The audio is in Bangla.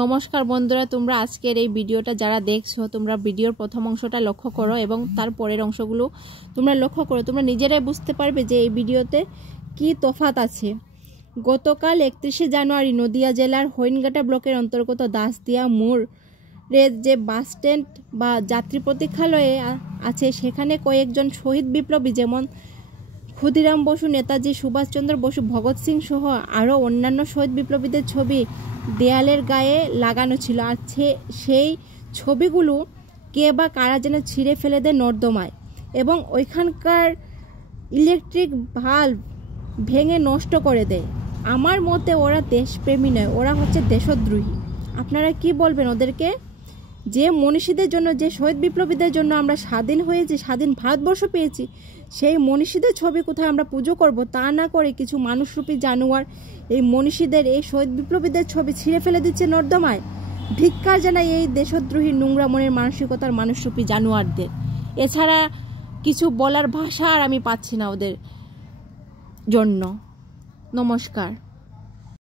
নমস্কার বন্ধুরা, তোমরা আজকের এই ভিডিওটা যারা দেখছো তোমরা ভিডিওর প্রথম অংশটা লক্ষ্য করো এবং তার পরের অংশগুলো তোমরা লক্ষ্য করো। তোমরা নিজেরাই বুঝতে পারবে যে এই ভিডিওতে কি তফাৎ আছে। গতকাল 31শে জানুয়ারি নদিয়া জেলার হরিণঘাটা ব্লকের অন্তর্গত দাসদিয়া মোড়ের যে বাস স্ট্যান্ড বা যাত্রী প্রতীক্ষালয়ে আছে সেখানে কয়েকজন শহীদ বিপ্লবী যেমন ক্ষুদিরাম বসু, নেতাজি সুভাষচন্দ্র বসু, ভগৎ সিং সহ আরও অন্যান্য শহীদ বিপ্লবীদের ছবি দেয়ালের গায়ে লাগানো ছিল। আর সেই ছবিগুলো কে বা কারা যেন ছিঁড়ে ফেলে দেয় নর্দমায় এবং ওইখানকার ইলেকট্রিক ভাল্ব ভেঙে নষ্ট করে দেয়। আমার মতে ওরা দেশপ্রেমী নয়, ওরা হচ্ছে দেশদ্রোহী। আপনারা কি বলবেন ওদেরকে? যে মনীষীদের জন্য, যে শহীদ বিপ্লবীদের জন্য আমরা স্বাধীন হয়েছি, স্বাধীন ভারতবর্ষ পেয়েছি, সেই মনীষীদের ছবি কোথায় আমরা পুজো করব? তা না করে কিছু মানুষরূপী জানোয়ার এই মনীষীদের, এই শহীদ বিপ্লবীদের ছবি ছিঁড়ে ফেলে দিচ্ছে নর্দমায়। ধিক্কার জানাই এই দেশদ্রোহী নোংরা মনের মানসিকতার মানুষরূপী জানোয়ারদের। এছাড়া কিছু বলার ভাষা আর আমি পাচ্ছি না ওদের জন্য। নমস্কার।